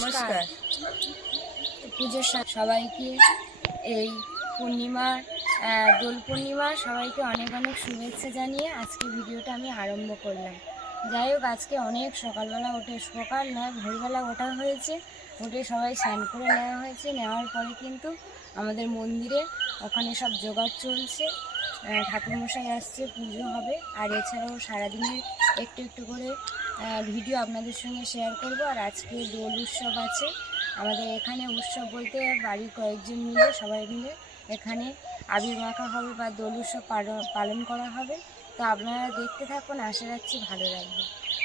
নমস্কার। পুজোর সবাইকে এই পূর্ণিমার দোল পূর্ণিমার সবাইকে অনেক অনেক শুভেচ্ছা জানিয়ে আজকে ভিডিওটা আমি আরম্ভ করলাম। যাই হোক, আজকে অনেক সকালবেলা উঠে, সকাল নয় ভোরবেলা ওঠা হয়েছে, উঠে সবাই স্নান করে নেওয়া হয়েছে। নেওয়ার পরে কিন্তু আমাদের মন্দিরে ওখানে সব জোগাড় চলছে, ঠাকুরমশাই আসছে, পুজো হবে। আর এছাড়াও সারাদিনের একটু একটু করে ভিডিও আপনাদের সঙ্গে শেয়ার করব। আর আজকে দোল উৎসব আছে আমাদের এখানে। উৎসব বলতে বাড়ির কয়েকজন মিলে, সবাই মিলে এখানে আবির মাখা হবে বা দোল উৎসব পালন করা হবে। তো আপনারা দেখতে থাকুন, আশা রাখছি ভালো লাগবে।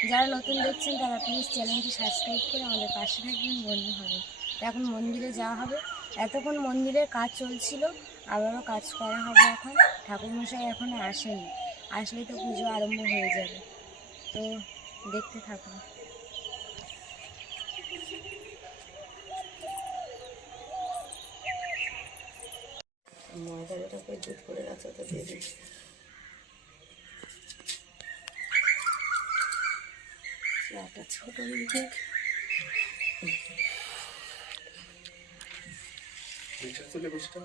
যারা নতুন দেখছেন তারা প্লিজ চ্যানেলটি সাবস্ক্রাইব করে আমাদের পাশে থাকবেন, বন্ধু হবে। তো এখন মন্দিরে যাওয়া হবে। এতক্ষণ মন্দিরের কাজ চলছিল, আবারও কাজ করা হবে। এখন ঠাকুরমশাই এখনও আসেনি, আসলে তো পুজো আরম্ভ হয়ে যাবে। তো দেখতে থাকুন। ময়দাটা করে দুধ করে গেছে, ওটা দিয়ে দিই। একটা ছোট দিকে চলে বসটা।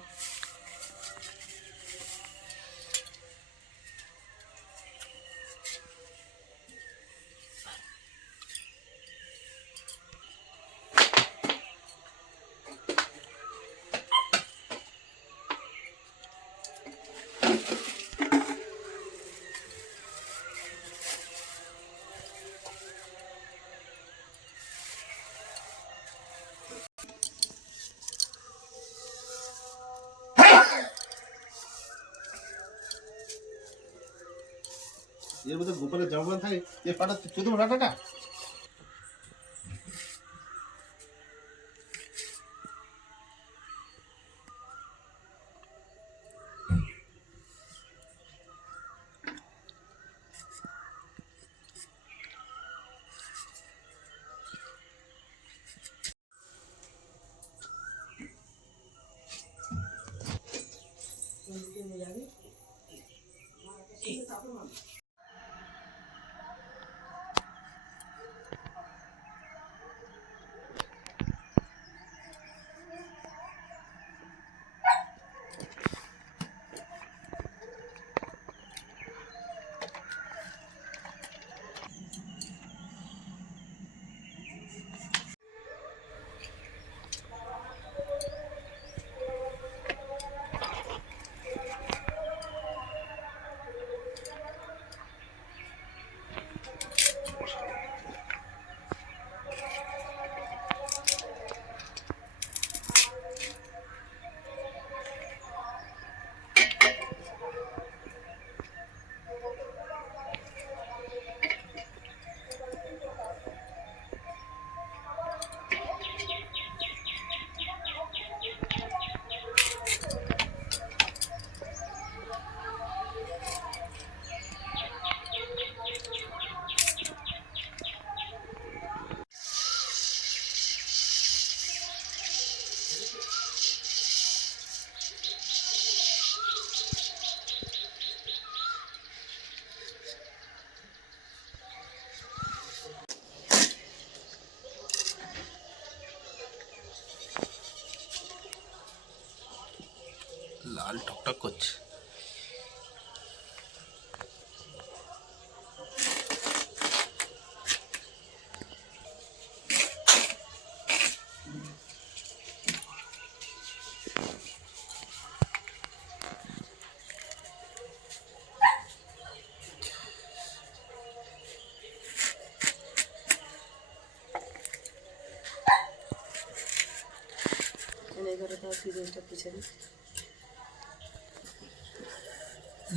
এর মধ্যে গোপালের জঙ্গল থাকে, এ পাঠাচ্ছে চোদ্দ টাকাটা। লাল টকটক করছে।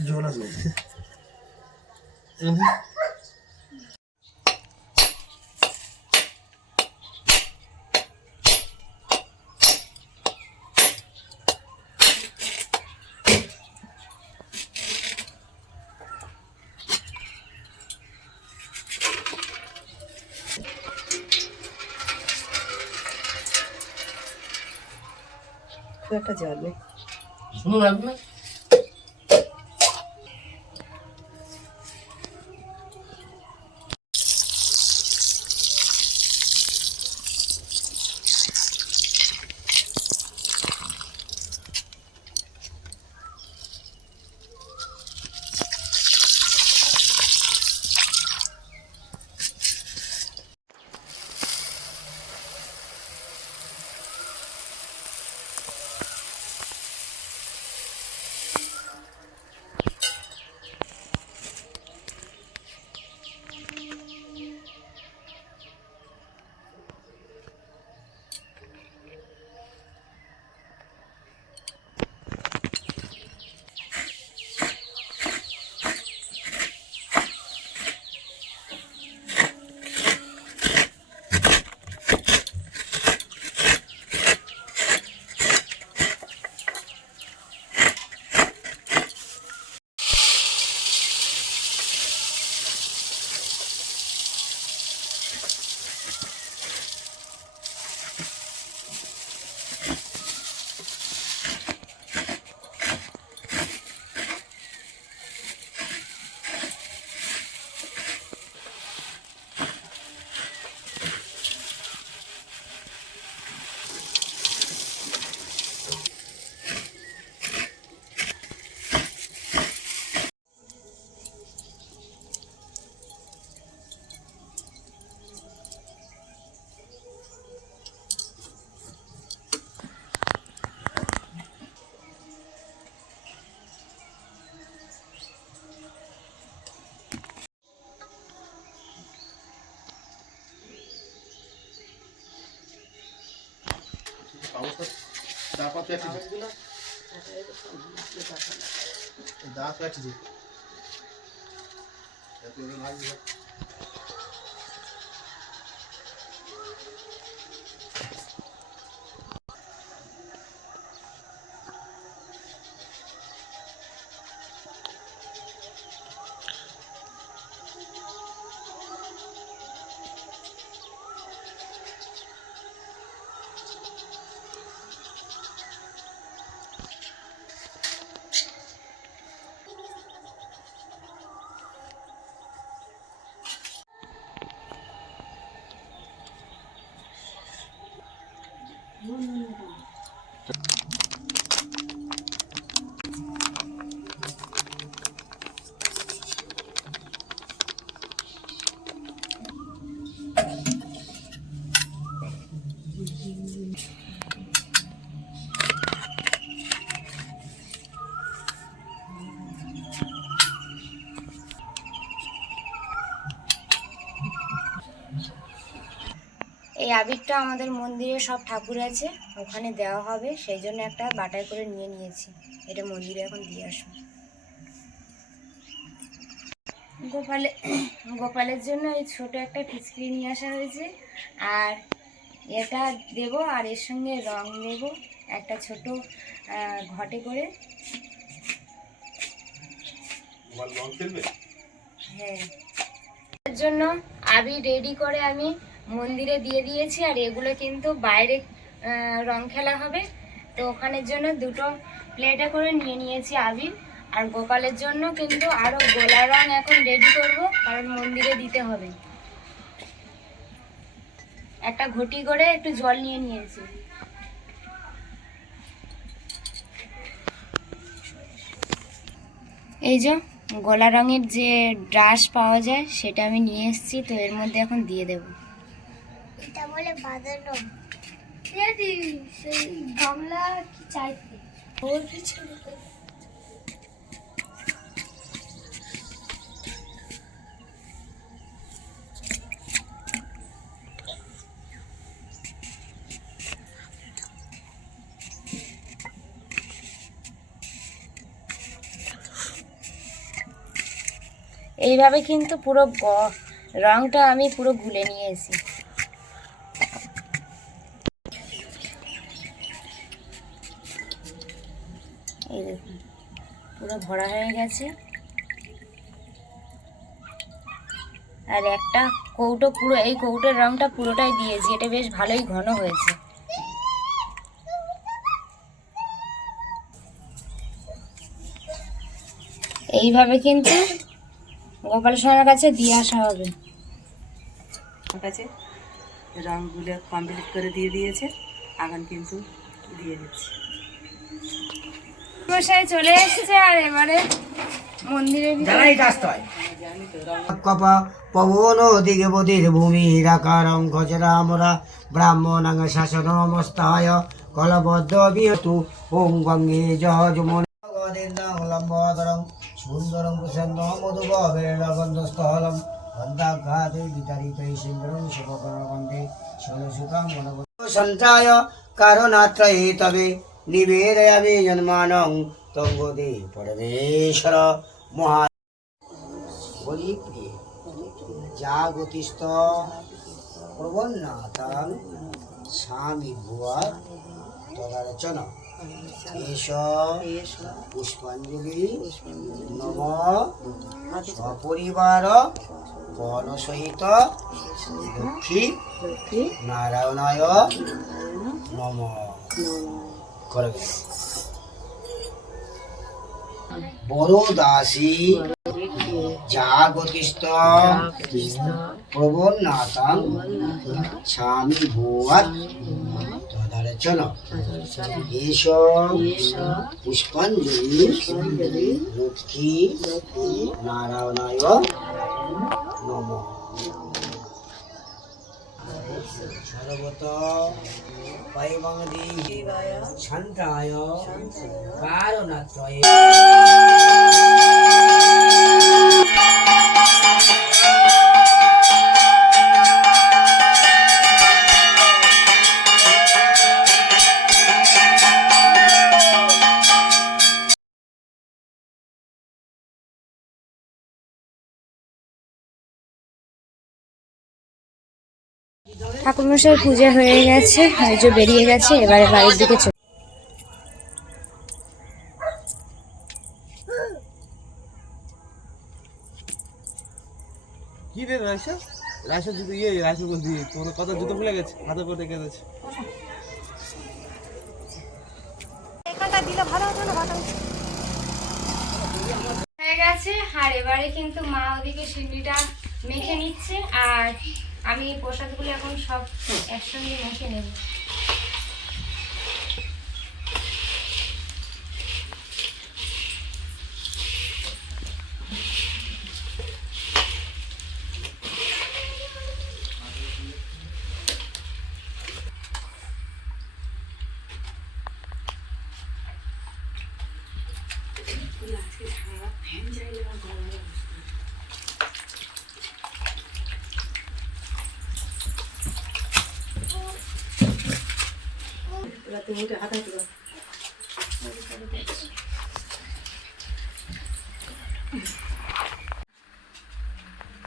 জল আসবে। খুব একটা জল নেই, শুনুন লাগবে না। অবস্থা দা পা পেটে দা পেটে এত লাগবে। এই আবিরটা আমাদের মন্দিরে সব ঠাকুর আছে, ওখানে দেওয়া হবে, সেই জন্য একটা বাটায় করে নিয়ে নিয়েছি। এটা মন্দিরে এখন দিয়ে আসবো। গোপালের জন্য এই ছোট একটা পিচকারি নিয়ে আসা হয়েছে, আর এটা দেব, আর এর সঙ্গে রং দেব একটা ছোট ঘটে করে। হ্যাঁ, এর জন্য আবির রেডি করে আমি মন্দিরে দিয়ে দিয়েছি, আর এগুলো কিন্তু বাইরে রং খেলা হবে, তো ওখানের জন্য দুটো প্লেটে করে নিয়ে নিয়েছি আবির। আর গোপালের জন্য কিন্তু আরো গোলা রং এখন রেডি করব, কারণ মন্দিরে দিতে হবে। একটা ঘটি করে একটু জল নিয়ে নিয়েছি। এই যে গোলা রঙের যে ব্রাশ পাওয়া যায় সেটা আমি নিয়ে এসেছি, তো এর মধ্যে এখন দিয়ে দেব। এটা বলে বাঁধানো সেই গামলা কি চাইতে ওর পিছনে। এইভাবে কিন্তু পুরো রংটা আমি পুরো গুলে নিয়েছি। এই দেখুন পুরো ভরা হয়ে গেছে, আর একটা কৌটো পুরো, এই কৌটোর রংটা পুরোটাই দিয়েছি, এটা বেশ ভালোই ঘন হয়েছে। এইভাবে কিন্তু গোপাল সোনার কাছে দিয়ে আসা হবে। কাছে রংগুলো কমপ্লিট করে দিয়ে দিয়েছে, এখন কিন্তু দিয়ে দিচ্ছি। মশাই চলে এসেছে, আর এবারে মন্দিরের কপা পবন দিগে বদির ভূমি রাকারং গজরামরা ব্রাহ্মণাং শাসনমস্তায় কলবদ্ধ বিহতু ওং গঙ্গে যমুনা গদিন্দাং লম্বোদরং সুন্দরং প্রসন্ন মধুববেণগন্ধস্থলম গন্ধাঘাতে বিতারিতৈ সিংহং শুভকরবন্দে ষোলসুতাং গণপতি সঞ্চায় কারণাত্রয়ে তবে নিবেদয়ামি জন্মানং তঙ্গদে পরমেশ্বর মহা প্রিয় জাগতিস্থ প্রবন্নাতাং স্বামী ভুয়া তদারচন এষ পুষ্পাঞ্জলি নম সপরিবার গণ সহিত লক্ষ্মী নারায়ণায় নম করবে। বড় দাসী জাগতিস্থ প্রবন্নাতাং স্বামী ভুয়াৎ তদারচন এষ পুষ্পাঞ্জলি লক্ষ্মী নারায়ণায় নম। সর্বত পৈবংদি শান্তায় কারণাত্রয়ে ঠাকুরমশাই পূজা হয়ে গেছে, ওই যে বেরিয়ে গেছে, এবারে বাড়ির দিকে চলে। কি রে রাইসা? রাইসা জুতো রাইসা বলছি তোর কথা জুতো খুলে গেছে, হাতে করে রেখে গেছে। হয়ে গেছে, আর এবারে কিন্তু মা ওদিকে সিন্নিটা মেখে নিচ্ছে, আর আমি এই প্রসাদগুলো এখন সব একসঙ্গে মেখে নেব।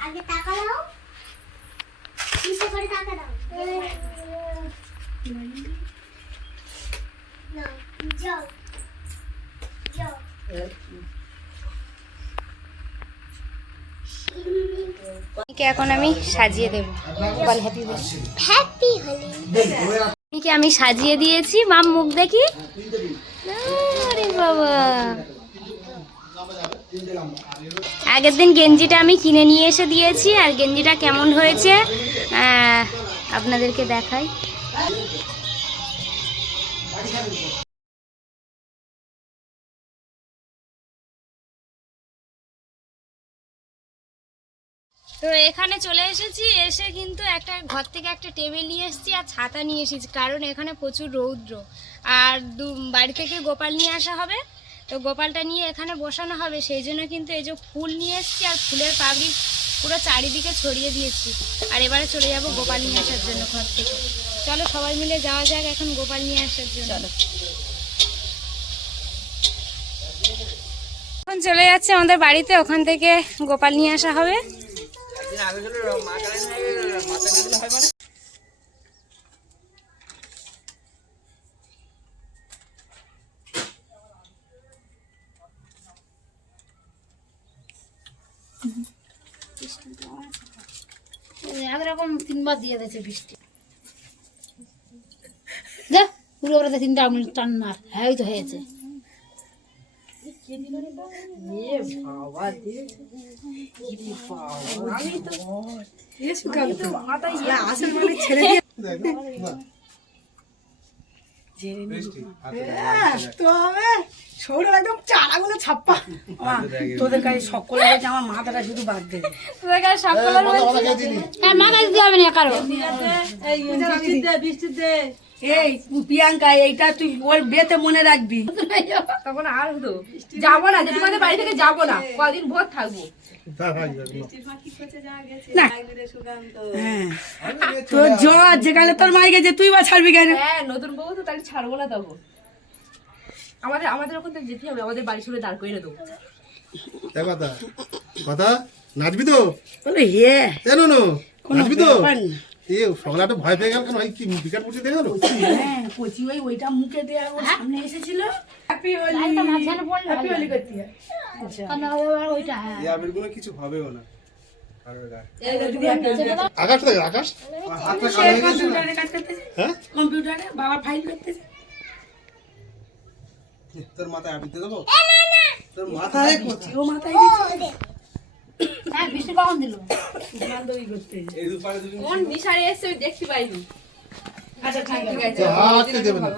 আগে টাকা দাও, কিসে করে টাকা দাও? না, যাও যাও। এখন আমি সাজিয়ে দেবো। হ্যাপি হোলি। আমি সাজিয়ে দিয়েছি, মাম মুখ দেখি। আরে বাবা, আগের দিন গেঞ্জিটা আমি কিনে নিয়ে এসে দিয়েছি, আর গেঞ্জিটা কেমন হয়েছে আপনাদেরকে দেখাই। তো এখানে চলে এসেছি, এসে কিন্তু একটা ঘর থেকে একটা টেবিল নিয়ে এসেছি আর ছাতা নিয়ে এসেছি, কারণ এখানে প্রচুর রৌদ্র। আর বাড়ি থেকে গোপাল নিয়ে আসা হবে, তো গোপালটা নিয়ে এখানে বসানো হবে, সেই জন্য কিন্তু এই যে ফুল নিয়ে এসেছি, আর ফুলের পাপড়ি পুরো চারিদিকে ছড়িয়ে দিয়েছি। আর এবারে চলে যাব গোপাল নিয়ে আসার জন্য ঘর থেকে। চলো সবাই মিলে যাওয়া যাক এখন গোপাল নিয়ে আসার জন্য। এখন চলে যাচ্ছে আমাদের বাড়িতে, ওখান থেকে গোপাল নিয়ে আসা হবে। একরকম 3 বার দিয়ে দিয়েছে বৃষ্টি। যা পুরো ওরা 3টা আঙুল টান মার, হ্যাঁ তো হয়েছে। তোদের কাছে সকলে বলছে আমার মাথাটা শুধু বাদ দেবে। হ্যাঁ মা কাছে দিয়ে হবে না কারো। এই প্রিয়াঙ্কা, এইটা তুই ওর বিয়েতে মনে রাখবি। তখন আর হতো যাবো না, জেঠিমাদের বাড়ি থেকে যাবো না, কদিন ভোর থাকবো। তোর জ্বর যেখানে তোর মাই গেছে, তুই বা ছাড়বি কেন? হ্যাঁ নতুন বউ তো, তাহলে ছাড়বো না তখন। আমাদের ওখান থেকে যেতে হবে, আমাদের বাড়ি শুনে দাঁড় করে দেবো। কথা কথা নাচবি তো? বলে হে কেন নাচবি তো? ব্যাপার না। এ সকালে ভয় পেয়ে গেল কেন? কি বিকাট পুষে দেখে গেল? হ্যাঁ কচি ওইটা মুখে দিয়ে ওর সামনে এসেছিল। হ্যাপি হোলি, হ্যাপি হোলি করতে হয়। ওইটা হ্যাঁ আবিরগুলো কিছু হবেও না। আকাশ দেখ, আকাশ কম্পিউটারে কাজ করতেছে। হ্যাঁ কম্পিউটারে বাবা ফাইল করতেছে। তোর মাথায় আবিতে দেবো? তোর মাথায় ও মাথায় দিচ্ছে। হ্যাঁ বৃষ্টি কখন দিল? বান্ধবী করতে। এই দুপারে দুদিন কোন নিশারে এসছে দেখতে পাইনি। আচ্ছা ঠিক আছে। হাতে দেবে না।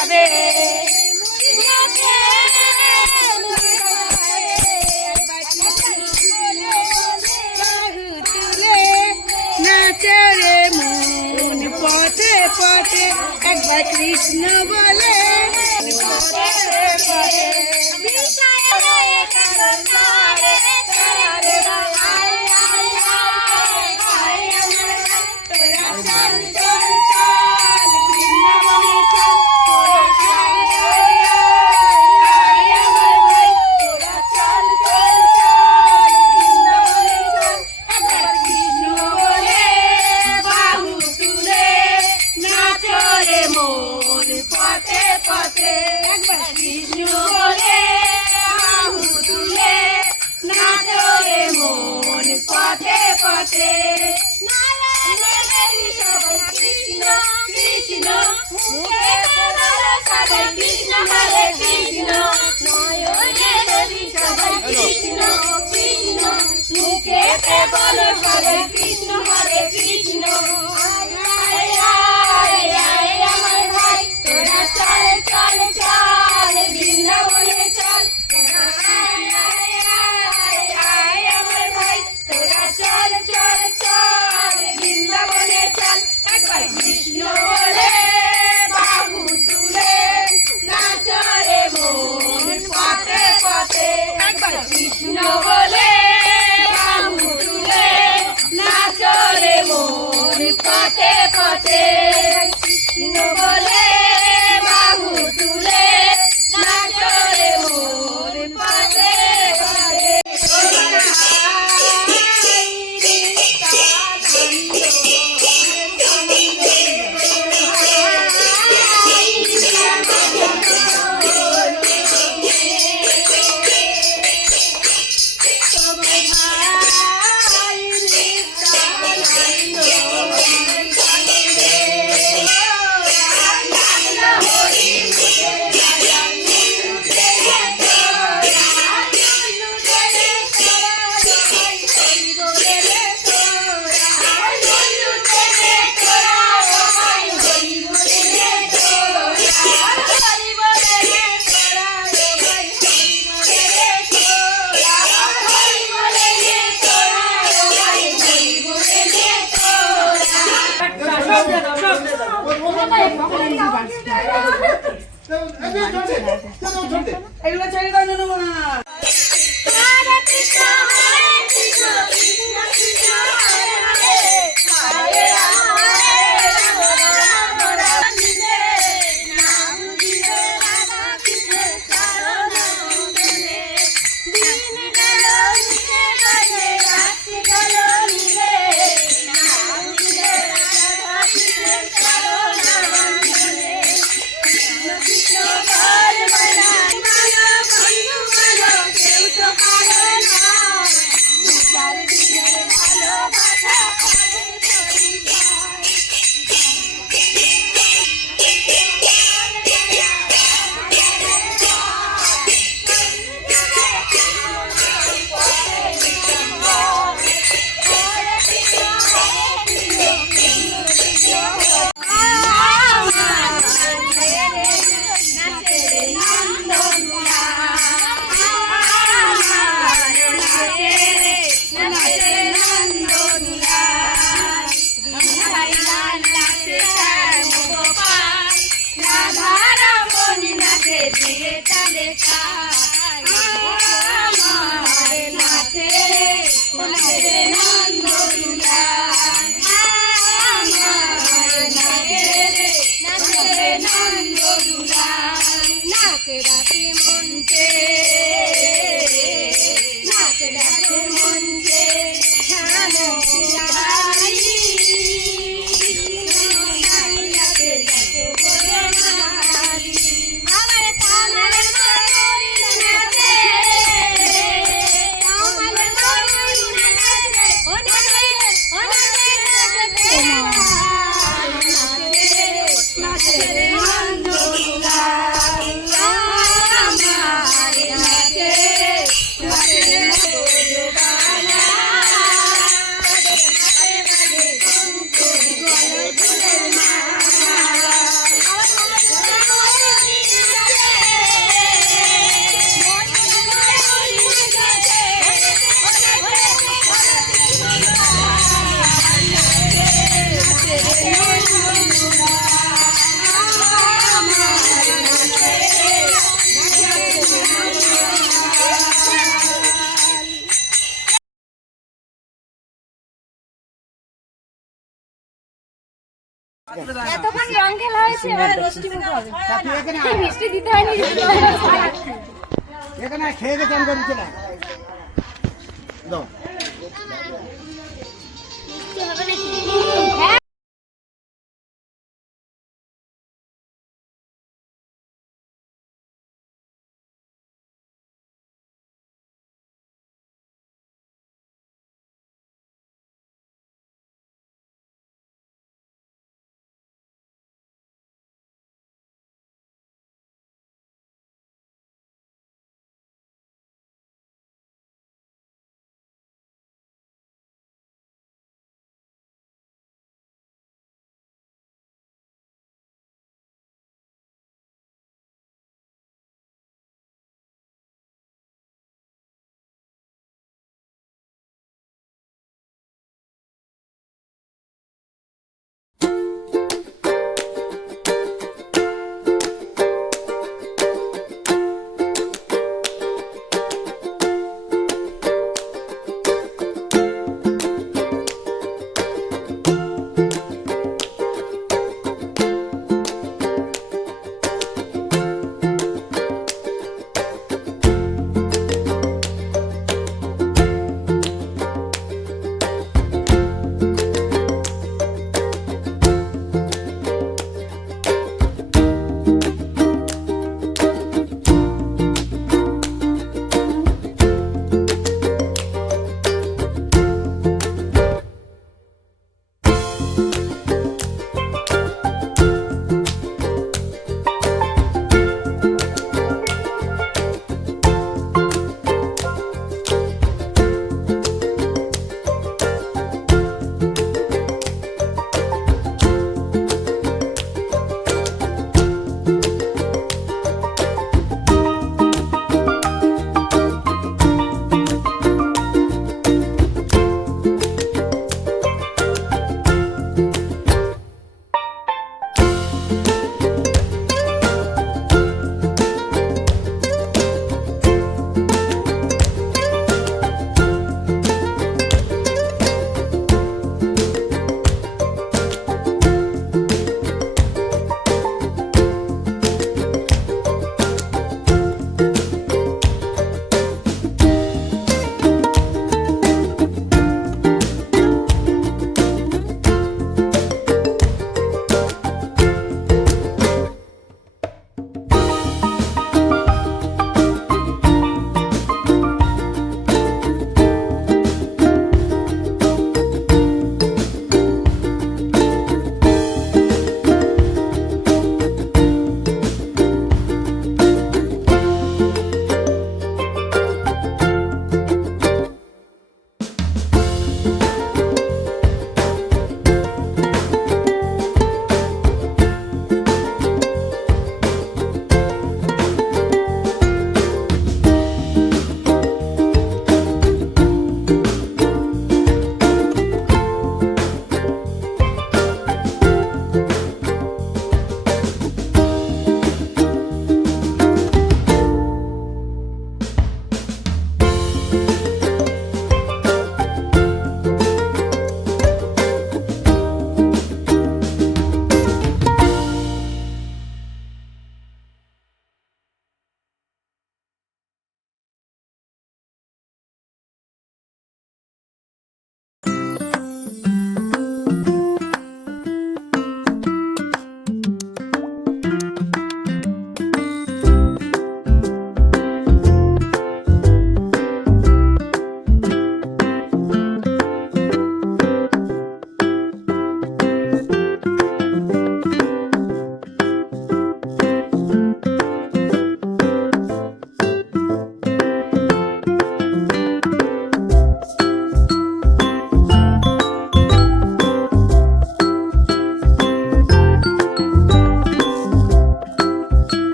যাবে নাচরে মন পথে পথে একবার কৃষ্ণ বলে পথে পথে এগুলো ছেড়ে দাও না এতক্ষণ রং খেলা হয়েছে, এবারে মিষ্টি মুখ হবে। মিষ্টি দিতে হয়নি, এখানে খেয়ে গেছে আমি করে দিচ্ছি না দাও মিষ্টি হবে নাকি? হ্যাঁ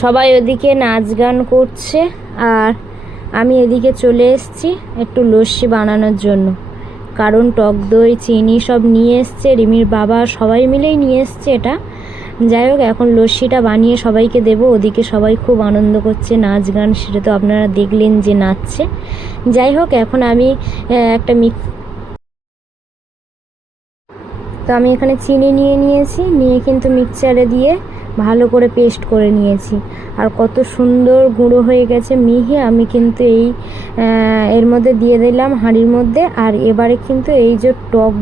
সবাই ওদিকে নাচ গান করছে আর আমি এদিকে চলে এসেছি একটু লস্যি বানানোর জন্য। কারণ টক দই চিনি সব নিয়ে এসছে, রিমির বাবা সবাই মিলেই নিয়ে এসছে এটা। যাই হোক, এখন লস্যিটা বানিয়ে সবাইকে দেব। ওদিকে সবাই খুব আনন্দ করছে, নাচ গান, সেটা তো আপনারা দেখলেন যে নাচছে। যাই হোক, এখন আমি একটা তো আমি এখানে চিনি নিয়ে কিন্তু মিক্সচারে দিয়ে ভালো করে পেস্ট করে নিয়েছি। আর কত সুন্দর গুঁড়ো হয়ে গেছে মিহি। আমি কিন্তু এর মধ্যে দিয়ে দিলাম হাঁড়ির মধ্যে। আর এবারে কিন্তু এই যে টক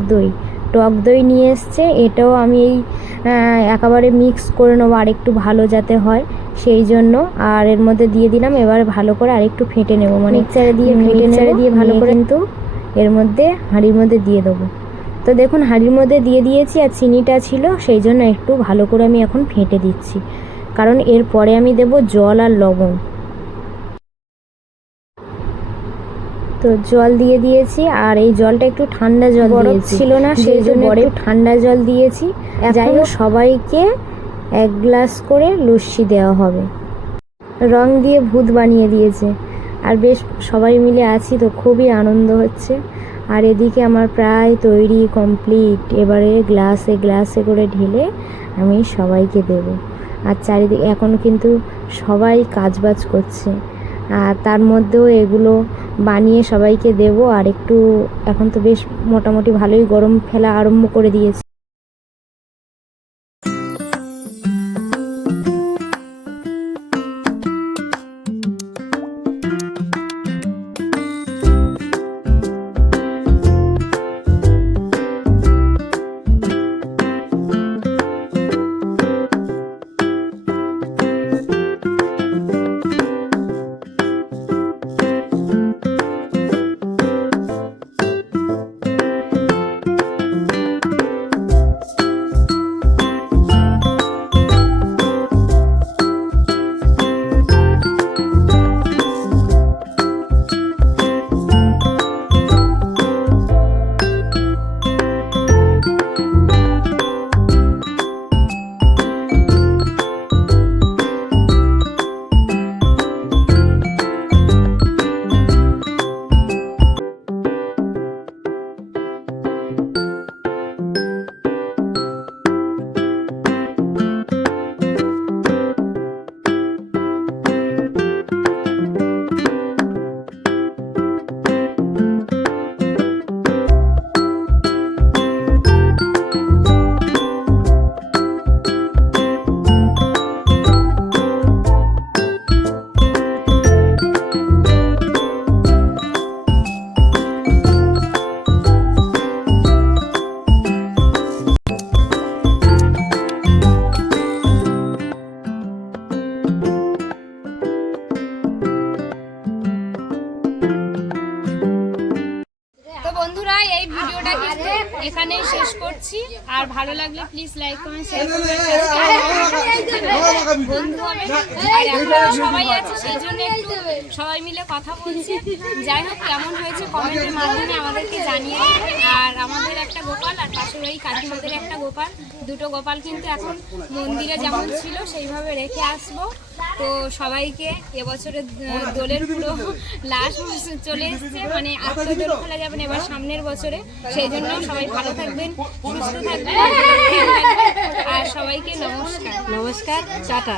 দই নিয়ে এসছে, এটাও আমি একেবারে মিক্স করে নেবো আর একটু ভালো যাতে হয় সেই জন্য। আর এর মধ্যে দিয়ে দিলাম, এবারে ভালো করে আরেকটু ফেটে নেবো, মানে মিক্সচারে দিয়ে ভালো করে কিন্তু এর মধ্যে হাঁড়ির মধ্যে দিয়ে দেবো। তো দেখুন হাঁড়ির মধ্যে দিয়ে দিয়েছি, আর চিনিটা ছিল সেই জন্য একটু ভালো করে আমি এখন ফেটে দিচ্ছি। কারণ এরপরে আমি দেব জল আর লবণ। তো জল দিয়ে দিয়েছি, আর এই জলটা একটু ঠান্ডা জল ছিল না সেই জন্য একটু ঠান্ডা জল দিয়েছি। যাই হোক, সবাইকে 1 গ্লাস করে লস্যি দেওয়া হবে। রং দিয়ে ভূত বানিয়ে দিয়েছে। আর বেশ সবাই মিলে আছি তো খুবই আনন্দ হচ্ছে। আর এদিকে আমার প্রায় তৈরি কমপ্লিট। এবারে গ্লাসে করে ঢেলে আমি সবাইকে দেব। আর চারিদিকে এখন কিন্তু সবাই কাজবাজ করছে, আর তার মধ্যেও এগুলো বানিয়ে সবাইকে দেব। আর একটু এখন তো বেশ মোটামুটি ভালোই গরম ফেলা আরম্ভ করে দিয়েছে। বন্ধুরা, এই ভিডিওটা কিন্তু এখানেই শেষ করছি। আর ভালো লাগলে প্লিজ লাইক কমেন্ট শেয়ার বন্ধু হবে। আর এখন সবাই আছে সেই জন্য একটু সবাই মিলে কথা বলছি। যাই হোক, কেমন হয়েছে কমেন্টের মাধ্যমে আমাদেরকে জানিয়ে। আর আমাদের একটা গোপাল আর পাশের ওই কাকিমাদের একটা গোপাল, দুটো গোপাল কিন্তু এখন মন্দিরে যেমন ছিল সেইভাবে রেখে আসবো। তো সবাইকে এবছরে দোলের পুরো লাস্ট চলে এসছে, মানে আত্ম দোল খেলা যাবেন এবার সামনের বছরে। সেই জন্য সবাই ভালো থাকবেন, সুস্থ থাকবেন। আর সবাইকে নমস্কার, টাটা।